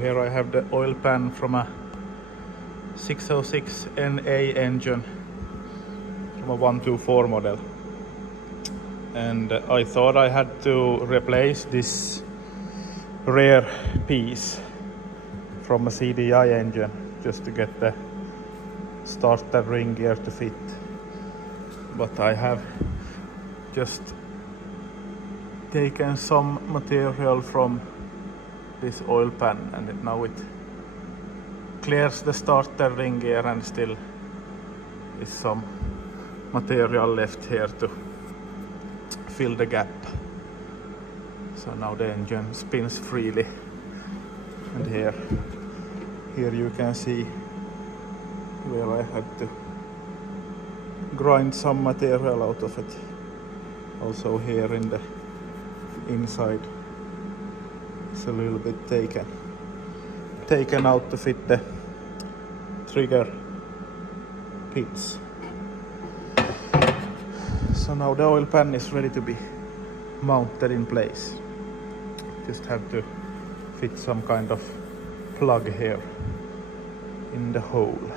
here I have the oil pan from a 606 NA engine from a 124 model, and I thought I had to replace this rear piece from a CDI engine just to get the starter ring gear to fit, but I have just taken some material from this oil pan, and now it clears the starter ring gear, and still is some material left here to fill the gap. So now the engine spins freely, and here you can see where I had to grind some material out of it. Also here in the inside it's a little bit taken out to fit the trigger pins. So now the oil pan is ready to be mounted in place. Just have to fit some kind of plug here in the hole.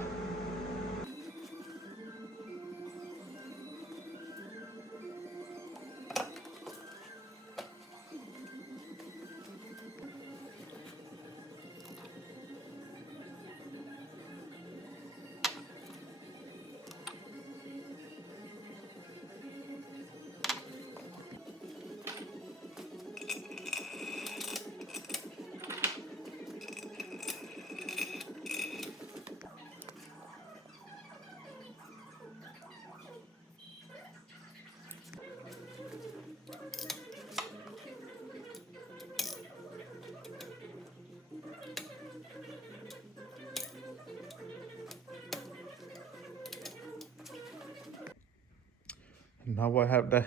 Now I have the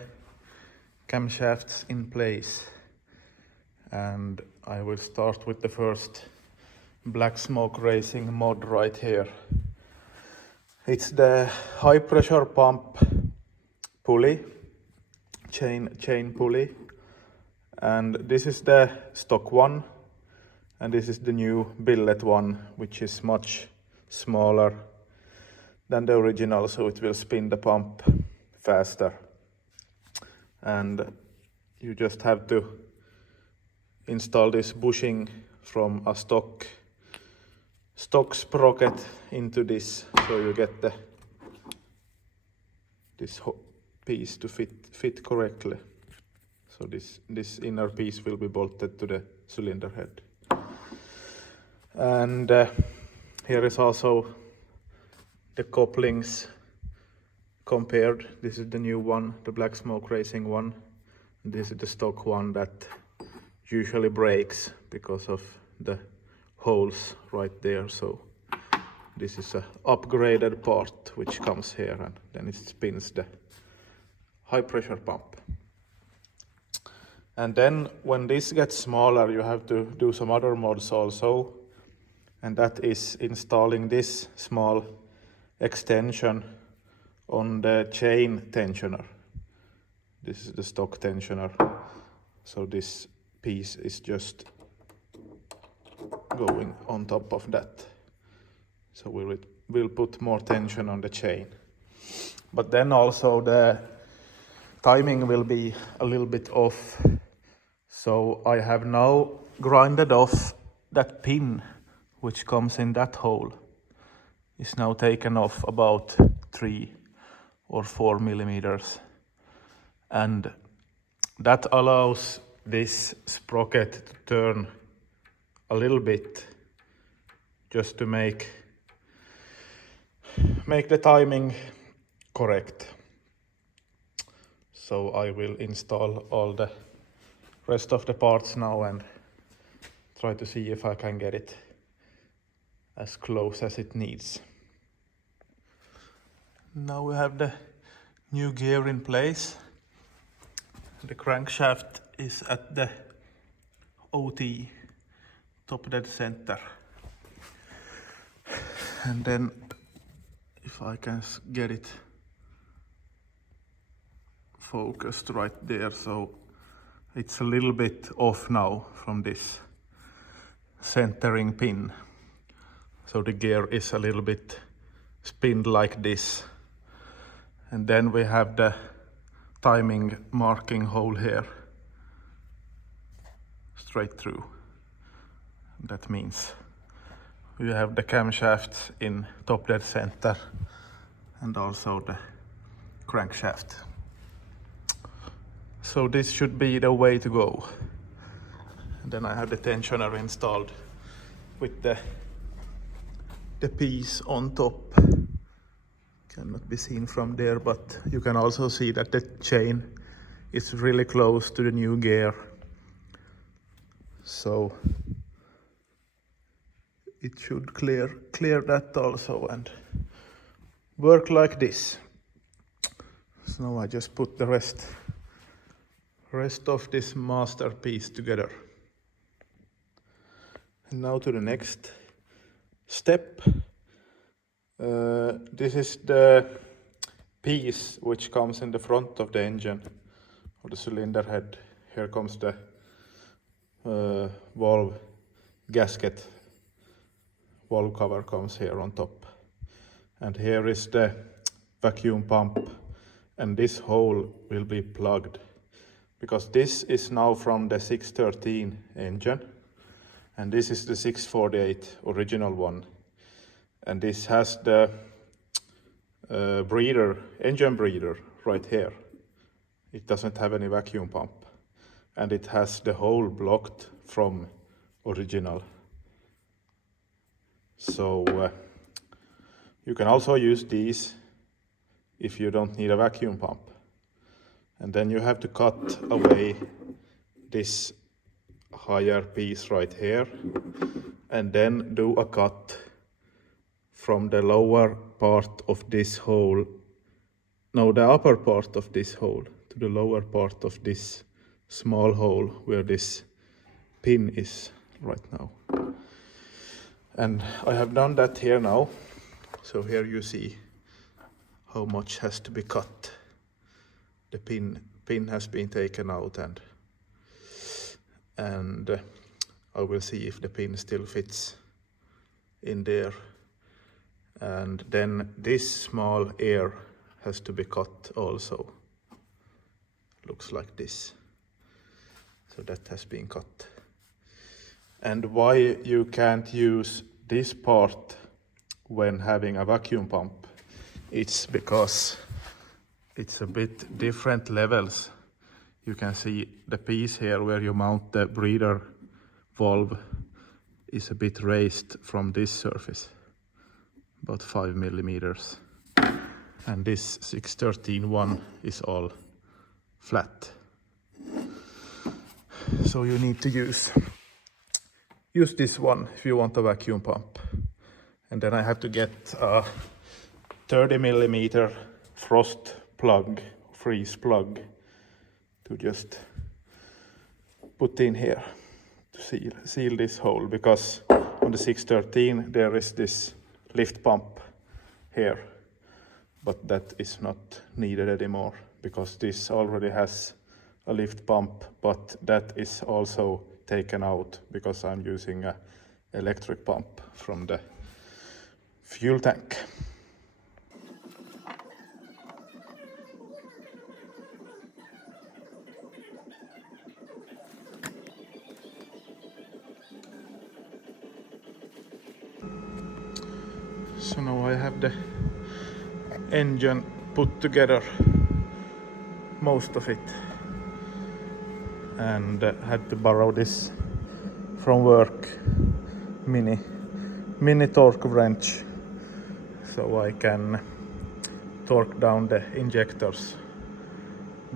camshafts in place, and I will start with the first black smoke racing mod right here. It's the high pressure pump pulley, chain pulley, and this is the stock one, and this is the new billet one, which is much smaller than the original, so it will spin the pump faster. And you just have to install this bushing from a stock sprocket into this, so you get this piece to fit correctly. So this inner piece will be bolted to the cylinder head. And here is also the couplings compared. This is the new one, the black smoke racing one. This is the stock one that usually breaks because of the holes right there. So this is a upgraded part which comes here, and then it spins the high pressure pump. And then when this gets smaller, you have to do some other mods also, and that is installing this small extension on the chain tensioner. This is the stock tensioner, so this piece is just going on top of that. So we'll put more tension on the chain. But then also the timing will be a little bit off. So I have now grinded off that pin which comes in that hole. Is now taken off about 3 or 4 millimeters, and that allows this sprocket to turn a little bit, just to make the timing correct. So I will install all the rest of the parts now and try to see if I can get it as close as it needs. Now we have the new gear in place. The crankshaft is at the OT, top dead center. And then if I can get it focused right there, so it's a little bit off now from this. centering pin. So the gear is a little bit spinned like this. And then we have the timing marking hole here, straight through. That means we have the camshafts in top dead center and also the crankshaft. So this should be the way to go. And then I have the tensioner installed with the piece on top. Cannot be seen from there, but you can also see that the chain is really close to the new gear. So it should clear that also and work like this. So now I just put the rest of this masterpiece together. And now to the next step. This is the piece which comes in the front of the engine, or the cylinder head. Here comes the valve gasket. Valve cover comes here on top. And here is the vacuum pump, and this hole will be plugged because this is now from the 613 engine and this is the 648 original one. And this has the engine breather right here. It doesn't have any vacuum pump. And it has the hole blocked from original. So you can also use these if you don't need a vacuum pump. And then you have to cut away this higher piece right here and then do a cut from the lower part of this hole, no, the upper part of this hole to the lower part of this small hole where this pin is right now. And I have done that here now. So here you see how much has to be cut. The pin has been taken out and I will see if the pin still fits in there. And then this small ear has to be cut also. Looks like this. So that has been cut. And why you can't use this part when having a vacuum pump, it's because it's a bit different levels. You can see the piece here where you mount the breather valve is a bit raised from this surface, about 5 millimeters. And this 613 one is all flat. So you need to use this one if you want a vacuum pump. And then I have to get a 30 millimeter frost plug, freeze plug, to just put in here to seal this hole, because on the 613 there is this lift pump here, but that is not needed anymore because this already has a lift pump, but that is also taken out because I'm using an electric pump from the fuel tank. So now I have the engine put together, most of it, and had to borrow this from work, mini torque wrench, so I can torque down the injectors.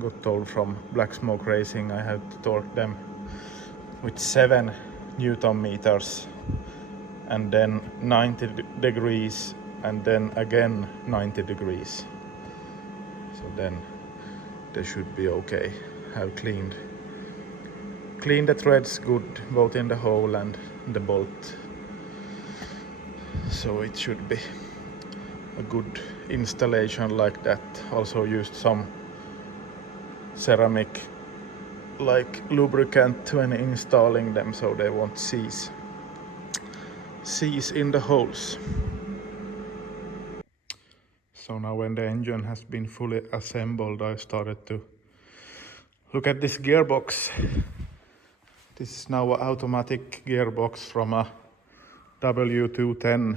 Got told from Black Smoke Racing I have to torque them with 7 Newton meters, and then 90 degrees, and then again 90 degrees. So then they should be okay. Have cleaned the threads good, both in the hole and the bolt. So it should be a good installation like that. Also used some ceramic like lubricant when installing them so they won't seize sees in the holes. So now when the engine has been fully assembled, I started to look at this gearbox. This is now an automatic gearbox from a W114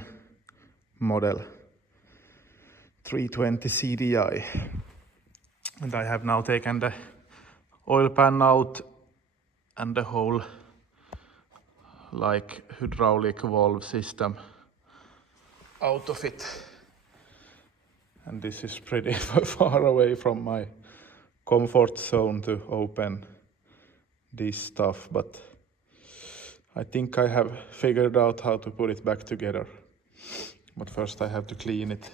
model 320 CDI. And I have now taken the oil pan out and the whole like hydraulic valve system out of it. And this is pretty far away from my comfort zone to open this stuff, but I think I have figured out how to put it back together. But first I have to clean it.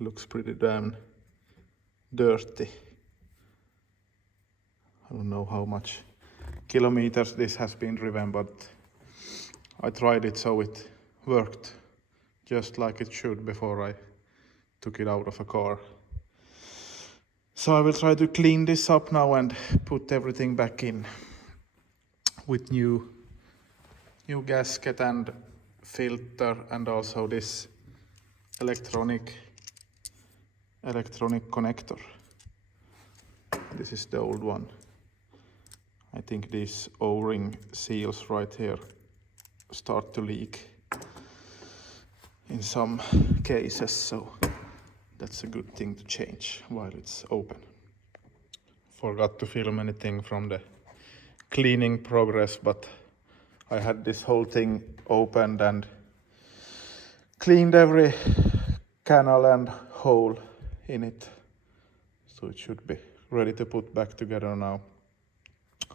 Looks pretty damn dirty. I don't know how much kilometers this has been driven, but I tried it so it worked just like it should before I took it out of a car. So I will try to clean this up now and put everything back in with new gasket and filter, and also this electronic connector. This is the old one. I think these O-ring seals right here start to leak in some cases, so that's a good thing to change while it's open. Forgot to film anything from the cleaning progress, but I had this whole thing opened and cleaned every canal and hole in it, so it should be ready to put back together now.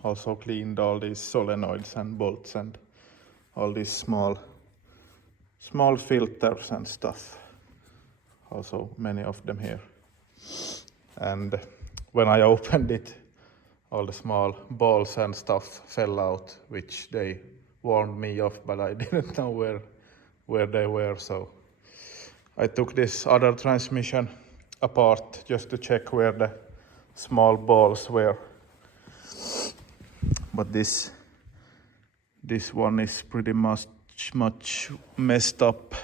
Also cleaned all these solenoids and bolts and all these small filters and stuff. Also many of them here. And when I opened it, all the small balls and stuff fell out, which they warned me of, but I didn't know where they were. So I took this other transmission apart just to check where the small balls were. But this one is pretty much messed up.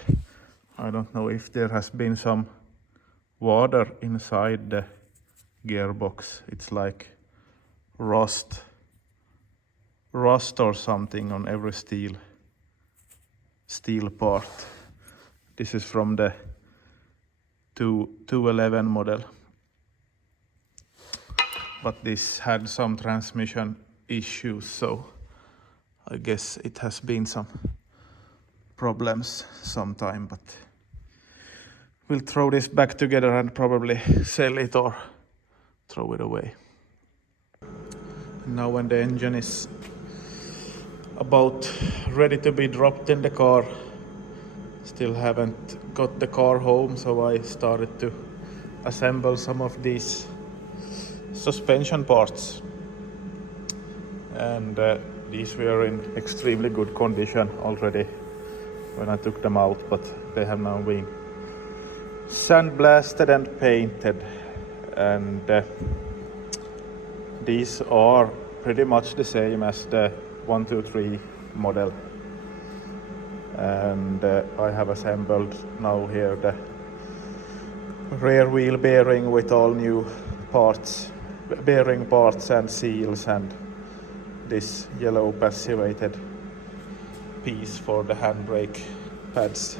I don't know if there has been some water inside the gearbox. It's like rust or something on every steel part. This is from the 211 model, but this had some transmission issues, so I guess it has been some problems sometime, but we'll throw this back together and probably sell it or throw it away. Now when the engine is about ready to be dropped in the car, still haven't got the car home, so I started to assemble some of these suspension parts. And these were in extremely good condition already when I took them out, but they have now been sandblasted and painted. And these are pretty much the same as the 123 model. And I have assembled now here the rear wheel bearing with all new parts, bearing parts and seals, and this yellow passivated piece for the handbrake pads.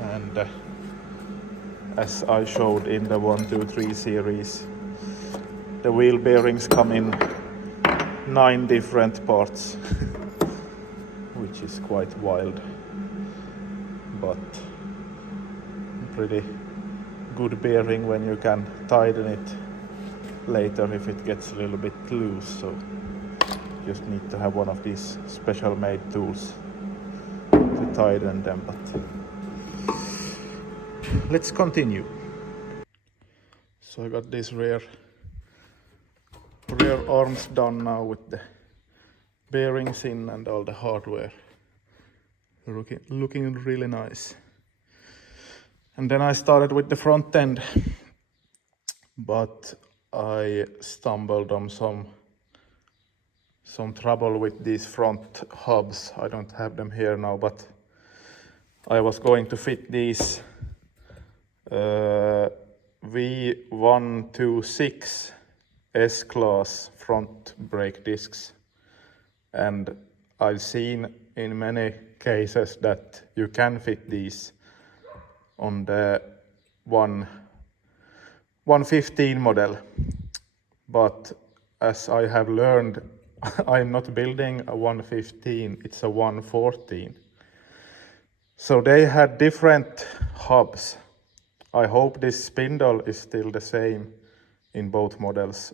And as I showed in the 123 series, the wheel bearings come in 9 different parts, which is quite wild, but pretty good bearing when you can tighten it later if it gets a little bit loose. So just need to have one of these special made tools to tighten them, but let's continue. So I got these rear arms done now with the bearings in and all the hardware. Looking really nice. And then I started with the front end, but I stumbled on some some trouble with these front hubs. I don't have them here now, but I was going to fit these W114 S-Class front brake discs, and I've seen in many cases that you can fit these on the 115 model, but as I have learned, I'm not building a 115, it's a 114. So they had different hubs. I hope this spindle is still the same in both models,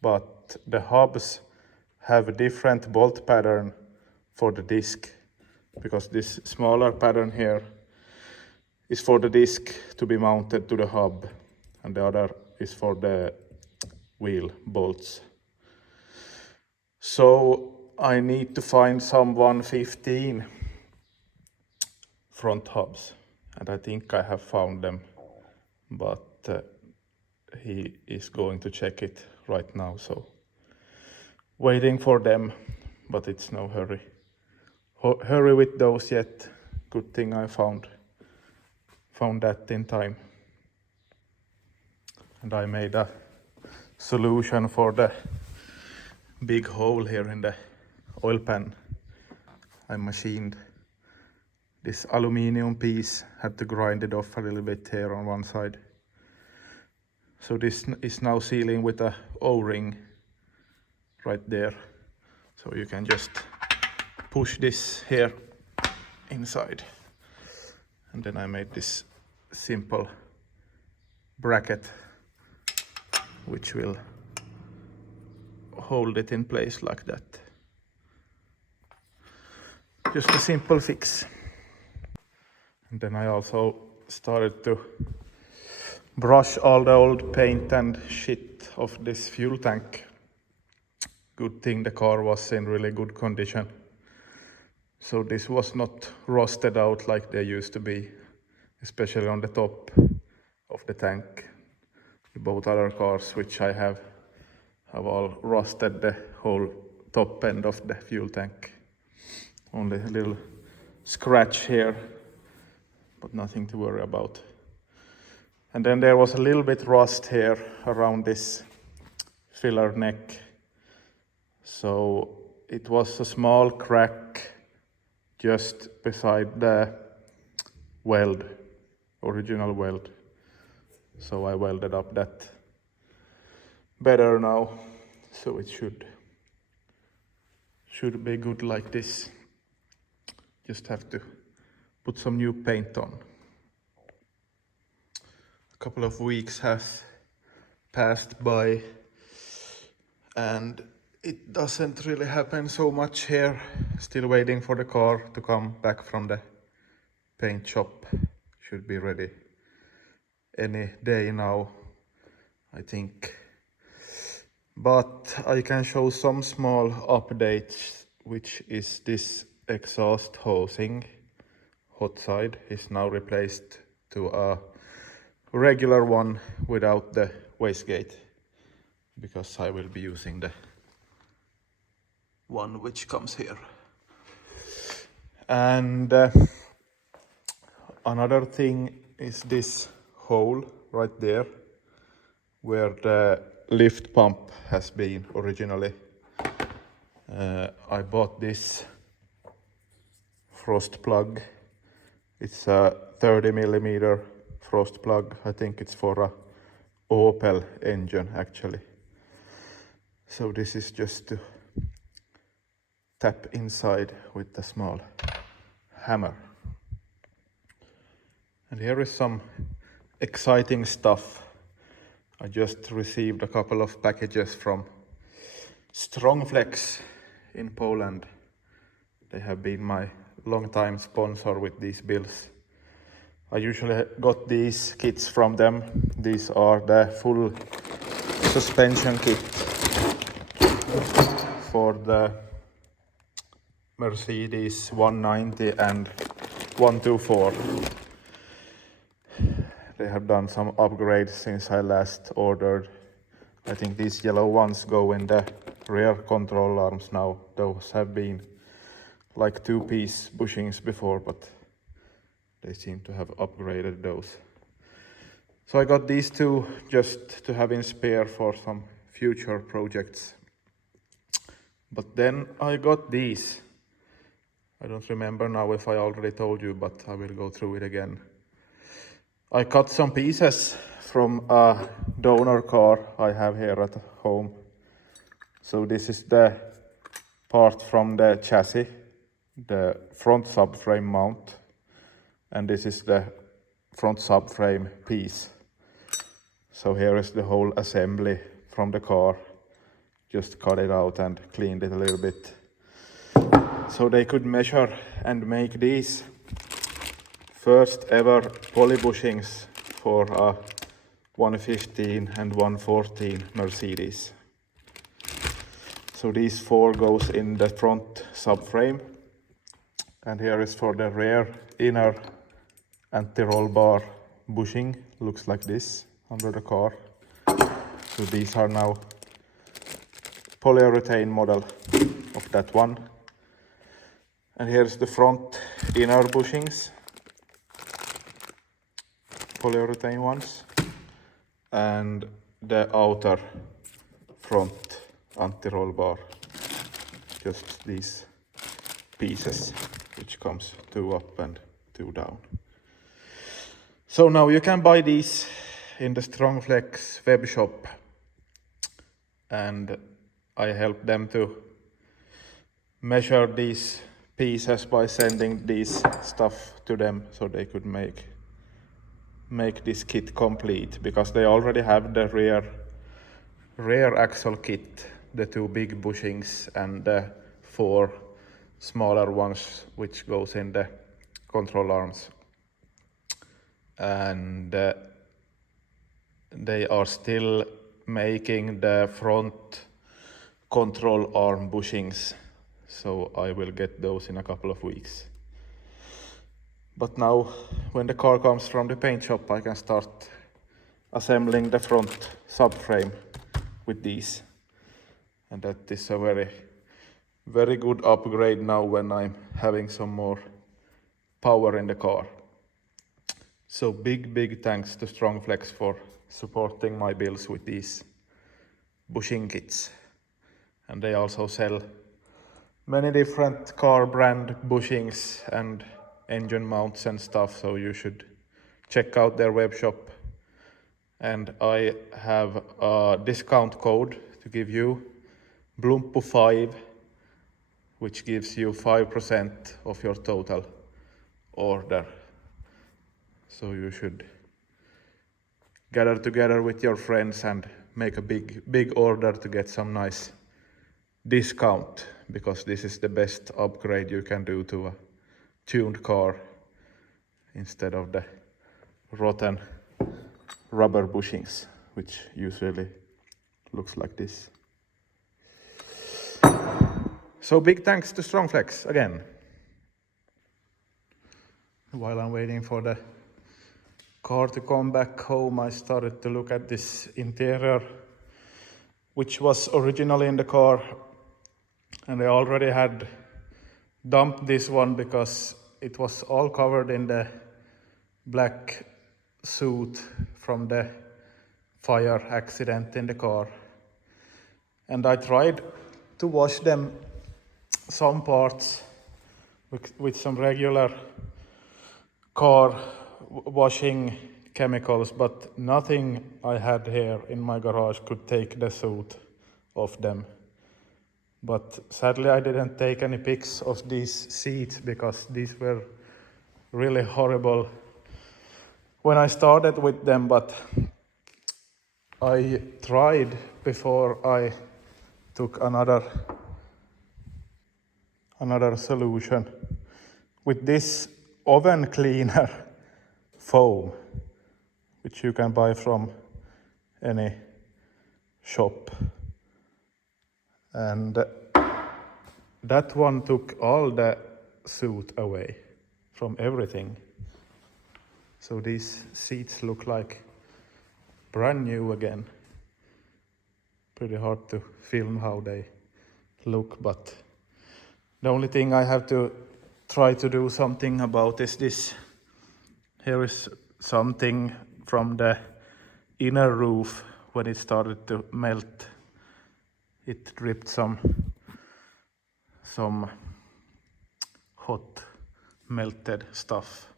but the hubs have a different bolt pattern for the disc, because this smaller pattern here is for the disc to be mounted to the hub, and the other is for the wheel bolts. So I need to find some 115 front hubs, and I think I have found them, but he is going to check it right now, so waiting for them, but it's no hurry with those yet. Good thing I found that in time. And I made a solution for the big hole here in the oil pan. I machined this aluminium piece, had to grind it off a little bit here on one side. So this is now sealing with a O-ring right there. So you can just push this here inside. And then I made this simple bracket which will hold it in place like that. Just a simple fix. And then I also started to brush all the old paint and shit off this fuel tank. Good thing the car was in really good condition. So this was not rusted out like they used to be, especially on the top of the tank. Both other cars which I have all rusted the whole top end of the fuel tank. Only a little scratch here, but nothing to worry about. And then there was a little bit rust here around this filler neck. So it was a small crack just beside the weld, original weld. So I welded up that better now, so it should be good like this. Just have to put some new paint on. A couple of weeks have passed by and it doesn't really happen so much here. Still waiting for the car to come back from the paint shop. Should be ready any day now, I think. But I can show some small updates, which is this exhaust housing, hot side, is now replaced to a regular one without the wastegate, because I will be using the one which comes here. And another thing is this hole right there where the lift pump has been originally. I bought this frost plug. It's a 30mm frost plug. I think it's for a Opel engine actually. So this is just to tap inside with a small hammer. And here is some exciting stuff. I just received a couple of packages from Strongflex in Poland. They have been my long-time sponsor with these builds. I usually got these kits from them. These are the full suspension kit for the Mercedes 190 and 124. They have done some upgrades since I last ordered. I think these yellow ones go in the rear control arms now. Those have been like 2-piece bushings before, but they seem to have upgraded those. So I got these two just to have in spare for some future projects. But then I got these. I don't remember now if I already told you, but I will go through it again. I cut some pieces from a donor car I have here at home. So this is the part from the chassis, the front subframe mount, and this is the front subframe piece. So here is the whole assembly from the car. Just cut it out and cleaned it a little bit. So they could measure and make these first ever poly bushings for a 115 and 114 Mercedes. So these 4 goes in the front subframe, and here is for the rear inner anti-roll bar bushing. Looks like this under the car. So these are now polyurethane model of that one. And here's the front inner bushings, polyurethane ones, and the outer front anti-roll bar, just these pieces, which comes 2 up and 2 down. So now you can buy these in the Strongflex web shop, and I help them to measure these pieces by sending these stuff to them so they could make this kit complete, because they already have the rear axle kit, the 2 big bushings and the 4 smaller ones which goes in the control arms, and they are still making the front control arm bushings, so I will get those in a couple of weeks. But now, when the car comes from the paint shop, I can start assembling the front subframe with these. And that is a very, very good upgrade now when I'm having some more power in the car. So big thanks to Strongflex for supporting my builds with these bushing kits. And they also sell many different car brand bushings and engine mounts and stuff, so you should check out their web shop. And I have a discount code to give you, Blumpo5, which gives you 5% of your total order. So you should gather together with your friends and make a big order to get some nice discount, because this is the best upgrade you can do to a tuned car instead of the rotten rubber bushings, which usually looks like this. So big thanks to Strongflex again. While I'm waiting for the car to come back home, I started to look at this interior, which was originally in the car, and I already had dumped this one because it was all covered in the black soot from the fire accident in the car. And I tried to wash them, some parts, with some regular car washing chemicals, but nothing I had here in my garage could take the soot off them. But sadly I didn't take any pics of these seats, because these were really horrible when I started with them. But I tried before I took another solution with this oven cleaner foam, which you can buy from any shop. And that one took all the soot away from everything. So these seats look like brand new again. Pretty hard to film how they look, but the only thing I have to try to do something about is this. Here is something from the inner roof. When it started to melt, it dripped some hot melted stuff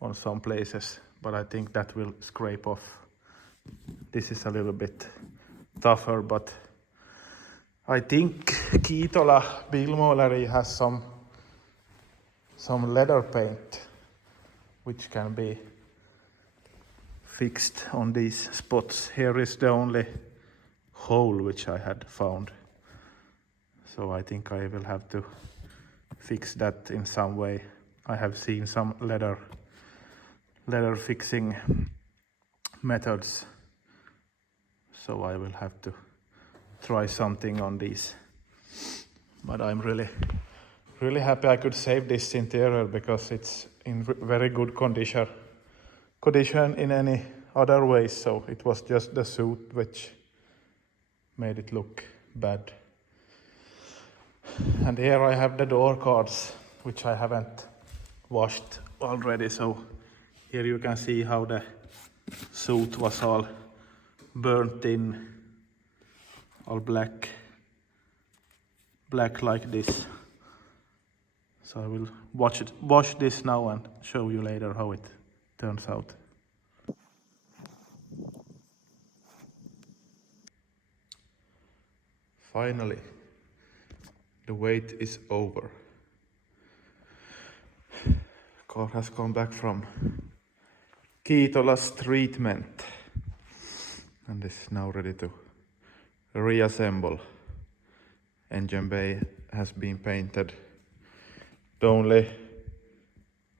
on some places, but I think that will scrape off. This is a little bit tougher, but I think Kiitola Bilmåleri has some leather paint which can be fixed on these spots. Here is the only hole which I had found, so I think I will have to fix that in some way. I have seen some leather fixing methods, so I will have to try something on these. But I'm really happy I could save this interior, because it's in very good condition in any other ways, so it was just the suit which made it look bad. And here I have the door cards, which I haven't washed already, so here you can see how the suit was all burnt in, all black like this. So I will wash this now and show you later how it turns out. Finally, the wait is over. Car has come back from Kiitola's treatment and is now ready to reassemble. Engine bay has been painted. The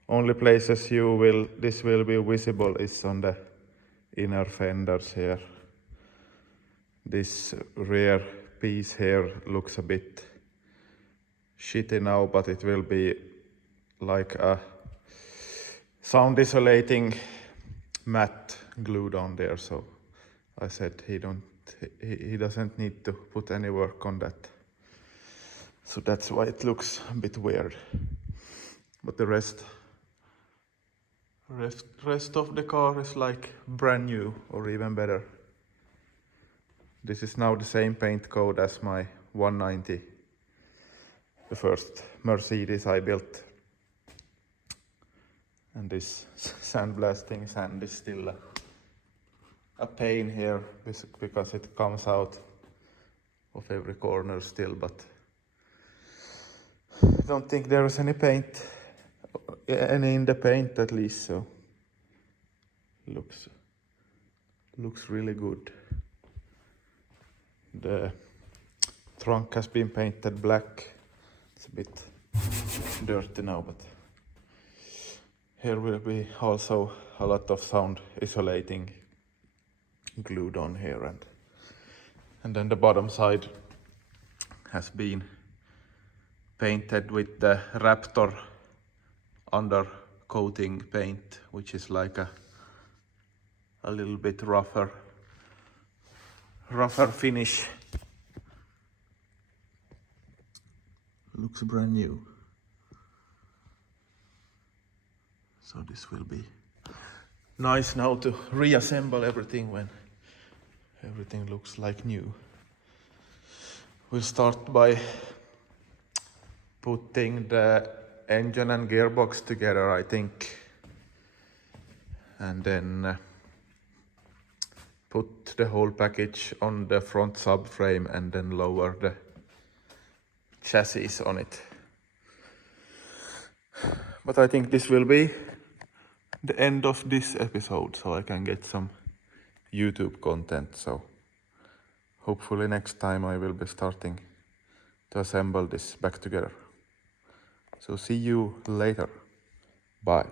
only places this will be visible is on the inner fenders here. This rear piece here looks a bit shitty now, but it will be like a sound isolating mat glued on there, so I said he doesn't need to put any work on that. So that's why it looks a bit weird. But the rest of the car is like brand new, or even better. This is now the same paint code as my 190, the first Mercedes I built. And this sandblasting sand is still a pain here, because it comes out of every corner still, but I don't think there is any in the paint at least, so looks really good. The trunk has been painted black. It's a bit dirty now, but here will be also a lot of sound isolating glued on here, and then the bottom side has been painted with the Raptor undercoating paint, which is like a little bit rougher finish. Looks brand new. So this will be nice now to reassemble everything when everything looks like new. We'll start by putting the engine and gearbox together, I think, and then put the whole package on the front subframe and then lower the chassis on it. But I think this will be the end of this episode, so I can get some YouTube content. So hopefully next time I will be starting to assemble this back together. So see you later. Bye.